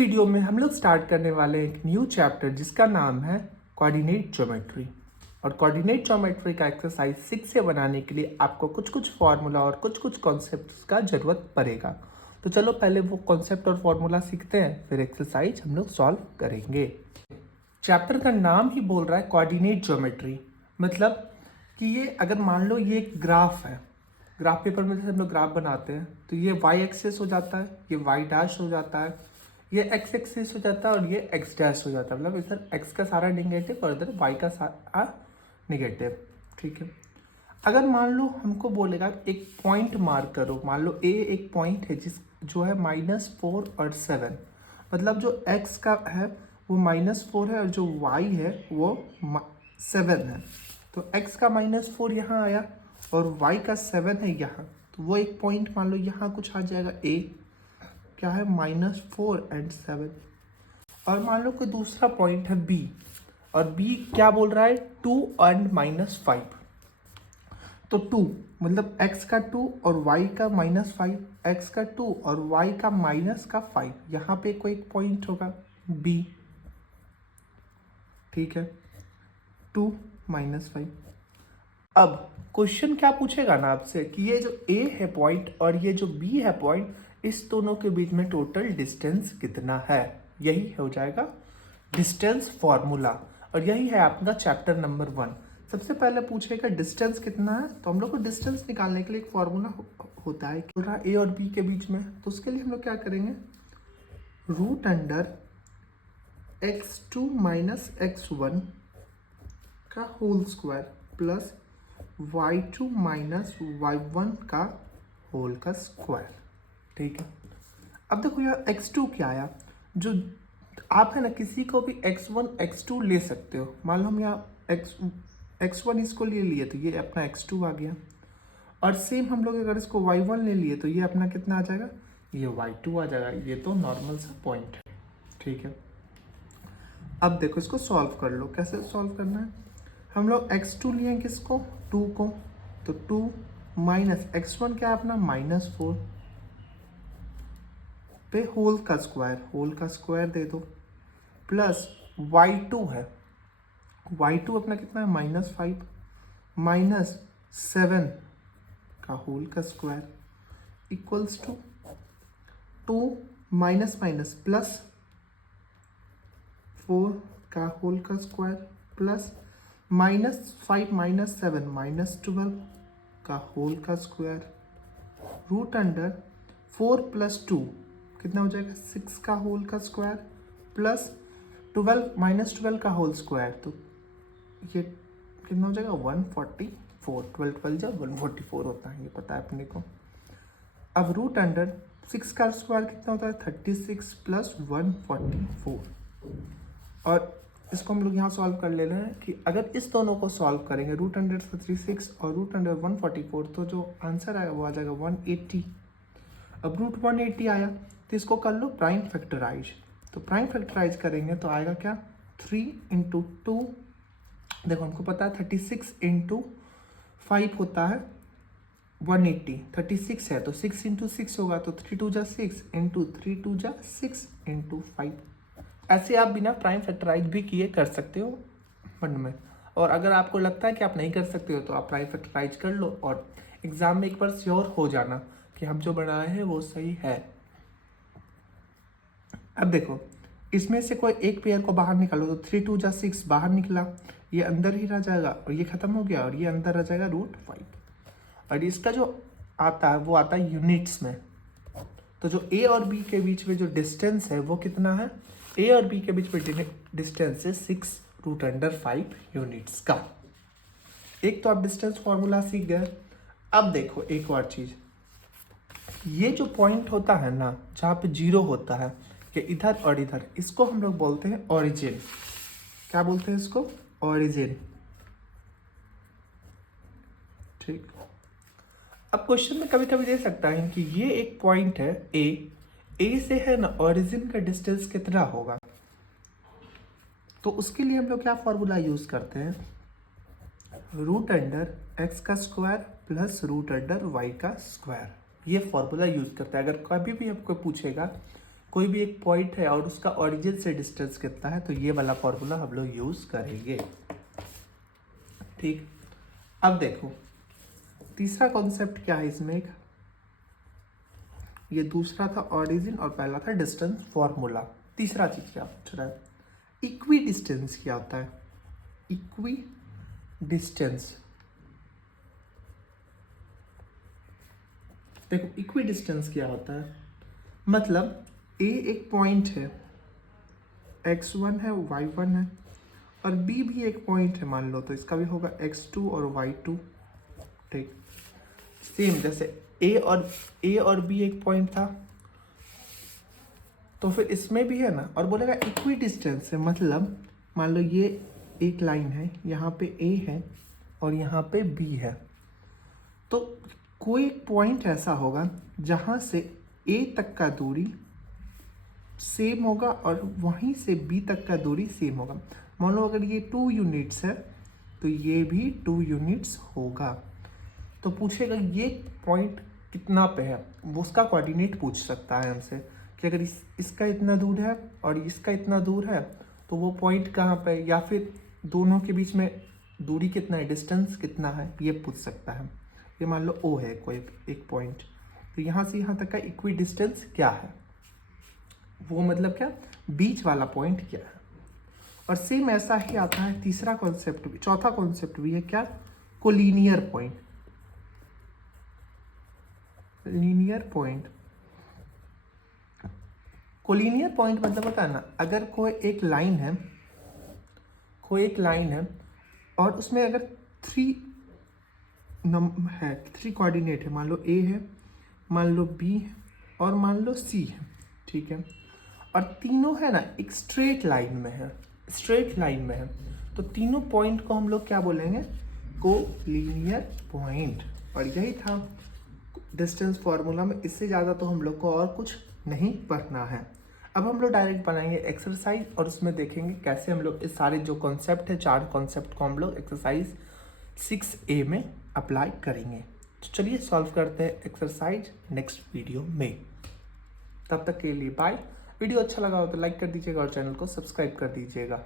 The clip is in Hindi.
वीडियो में हम लोग स्टार्ट करने वाले हैं एक न्यू चैप्टर जिसका नाम है कोऑर्डिनेट ज्योमेट्री। और कोऑर्डिनेट ज्योमेट्री का एक्सरसाइज 6 से बनाने के लिए आपको कुछ फार्मूला और कुछ कॉन्सेप्ट्स का ज़रूरत पड़ेगा। तो चलो पहले वो कॉन्सेप्ट और फार्मूला सीखते हैं, फिर एक्सरसाइज हम लोग सॉल्व करेंगे। चैप्टर का नाम ही बोल रहा है कोऑर्डिनेट ज्योमेट्री, मतलब कि ये अगर मान लो ये एक ग्राफ है, ग्राफ पेपर में जैसे हम लोग ग्राफ बनाते हैं तो ये वाई एक्सिस हो जाता है, ये वाई डैश हो जाता है, ये एक्स एक्सिस हो जाता है और ये एक्स डैश हो जाता है। मतलब इधर एक्स का सारा नेगेटिव और इधर वाई का सारा नेगेटिव। ठीक है, अगर मान लो हमको बोलेगा एक पॉइंट मार्क करो, मान लो ए एक पॉइंट है जो है -4 और 7, मतलब जो एक्स का है वो -4 है और जो वाई है वो 7 है। तो x का -4 यहाँ आया और y का 7 है यहाँ, तो वो एक पॉइंट मान लो यहाँ कुछ आ जाएगा a, क्या है -4 एंड 7। और मान लो कोई दूसरा पॉइंट है b, और b क्या बोल रहा है 2 एंड -5। तो 2 मतलब x का 2 और y का -5, x का 2 और y का -5, यहाँ पे कोई एक पॉइंट होगा b। ठीक है, 2 -5। अब क्वेश्चन क्या पूछेगा ना आपसे कि ये जो a है पॉइंट और ये जो b है पॉइंट, इस दोनों के बीच में टोटल डिस्टेंस कितना है। यही हो जाएगा डिस्टेंस फॉर्मूला, और यही है आपका चैप्टर नंबर 1। सबसे पहले पूछेगा डिस्टेंस कितना है, तो हम लोग को डिस्टेंस निकालने के लिए एक फॉर्मूला होता है कि a और b के बीच में। तो उसके लिए हम लोग क्या करेंगे, रूट अंडर x2 - x1 का whole square plus y2 - y1 का होल का स्क्वायर। ठीक है, अब देखो यहाँ x2 क्या आया, जो आप है ना किसी को भी x1 x2 ले सकते हो। मान लो हम यहाँ x1 इसको ले लिए तो ये अपना x2 आ गया, और सेम हम लोग अगर इसको y1 ले लिए तो ये अपना कितना आ जाएगा, ये y2 आ जाएगा। ये तो नॉर्मल सा पॉइंट है। ठीक है, अब देखो इसको सॉल्व कर लो। कैसे सॉल्व करना है, हम लोग x2 लिए किसको, 2 को, तो 2 माइनस x1 क्या है अपना -4 पे होल का स्क्वायर दे दो, प्लस y2 है, y2 अपना कितना है -5 माइनस 7 का होल का square equals to 2 minus minus plus 4 का होल का स्क्वायर प्लस -5 - 7 -12 का होल का स्क्वायर रूट अंडर 4 + 2 कितना हो जाएगा 6 का होल का स्क्वायर प्लस 12 -12 का होल स्क्वायर, तो ये कितना हो जाएगा 144। 12 जब 144 होता है, ये पता है अपने को। अब रूट अंडर 6 का स्क्वायर कितना होता है 36 + 144। और इसको हम लोग यहाँ सॉल्व कर ले रहे हैं कि अगर इस दोनों को सॉल्व करेंगे, रूट अंडर 36 और रूट अंडर 144, तो जो आंसर आएगा वो आ जाएगा 180। अब रूट 180 आया तो इसको कर लो प्राइम फैक्टराइज। तो प्राइम फैक्टराइज करेंगे तो आएगा क्या 3 × 2, देखो हमको पता है 36 × 5 होता है 180, 36 है तो 6 × 6 होगा, तो 3 × 2 = 6 × 3 × 2 = 6 × 5। ऐसे आप बिना प्राइम फैक्टराइज भी किए कर सकते हो फंड में। और अगर आपको लगता है कि आप नहीं कर सकते हो तो आप प्राइम फैक्टराइज कर लो और एग्जाम में एक बार श्योर हो जाना कि हम जो बनाए हैं वो सही है। अब देखो इसमें से कोई एक पेयर को बाहर निकालो, तो 3 × 2 = 6 बाहर निकला, ये अंदर ही रह जाएगा और ये खत्म हो गया, और ये अंदर रह जाएगा √5। और इसका जो आता है वो आता है यूनिट्स में। तो जो a और b के बीच में जो डिस्टेंस है वो कितना है, a और b के बीच में डिस्टेंस है 6√5 यूनिट्स का। एक तो आप डिस्टेंस फॉर्मूला सीख गए। अब देखो एक और चीज, ये जो पॉइंट होता है ना जहाँ पे 0 होता है, ये इधर और इधर, इसको हम लोग बोलते हैं ओरिजिन। क्या बोलते हैं इसको, ओरिजिन। ठीक, अब क्वेश्चन में कभी कभी दे सकता है कि ये एक पॉइंट है ए से है ना ओरिजिन का डिस्टेंस कितना होगा। तो उसके लिए हम लोग क्या फॉर्मूला यूज करते हैं, रूट अंडर x का square plus root under y का स्क्वायर, ये फॉर्मूला यूज करते हैं। अगर कभी भी आपको पूछेगा कोई भी एक पॉइंट है और उसका ओरिजिन से डिस्टेंस कितना है, तो ये वाला फॉर्मूला हम लोग यूज करेंगे। ठीक, अब देखो तीसरा कॉन्सेप्ट क्या है इसमें, एक ये दूसरा था ओरिजिन और पहला था डिस्टेंस फॉर्मूला। तीसरा चीज क्या पूछ रहा है, इक्वी डिस्टेंस क्या होता है। इक्वी डिस्टेंस, देखो इक्वी डिस्टेंस क्या होता है, मतलब ए एक पॉइंट है, x1 है, y1 है, और b भी एक पॉइंट है मान लो, तो इसका भी होगा x2 और y2। ठीक, सेम जैसे a और b एक पॉइंट था, तो फिर इसमें भी है ना। और बोलेगा इक्वी डिस्टेंस है, मतलब मान लो ये एक लाइन है, यहाँ पे a है और यहाँ पे b है, तो कोई पॉइंट ऐसा होगा जहाँ से a तक का दूरी सेम होगा और वहीं से b तक का दूरी सेम होगा। मान लो अगर ये 2 यूनिट्स है तो ये भी 2 यूनिट्स होगा। तो पूछेगा ये पॉइंट कितना पे है, वो उसका कोऑर्डिनेट पूछ सकता है हमसे कि अगर इसका इतना दूर है और इसका इतना दूर है तो वो पॉइंट कहाँ पे है, या फिर दोनों के बीच में दूरी कितना है, डिस्टेंस कितना है, ये पूछ सकता है। ये मान लो O है कोई एक पॉइंट, तो यहाँ से यहाँ तक का इक्वी डिस्टेंस क्या है, वो मतलब क्या, बीच वाला पॉइंट क्या है। और सेम ऐसा ही आता है तीसरा कॉन्सेप्ट भी, चौथा कॉन्सेप्ट भी है क्या, collinear point. Linear point, collinear point मतलब होता है ना, अगर कोई एक लाइन है और उसमें अगर 3 कोऑर्डिनेट है, मान लो A है, मान लो B है और मान लो C है। ठीक है, और तीनों है ना एक स्ट्रेट लाइन में है, तो तीनों पॉइंट को हम लोग क्या बोलेंगे, कोलिनियर पॉइंट। और यही था डिस्टेंस फार्मूला में, इससे ज़्यादा तो हम लोग को और कुछ नहीं पढ़ना है। अब हम लोग डायरेक्ट बनाएंगे एक्सरसाइज और उसमें देखेंगे कैसे हम लोग इस सारे जो कॉन्सेप्ट है, 4 कॉन्सेप्ट को हम लोग एक्सरसाइज 6A में अप्लाई करेंगे। तो चलिए सॉल्व करते हैं एक्सरसाइज नेक्स्ट वीडियो में। तब तक के लिए बाय। वीडियो अच्छा लगा हो तो लाइक कर दीजिएगा और चैनल को सब्सक्राइब कर दीजिएगा।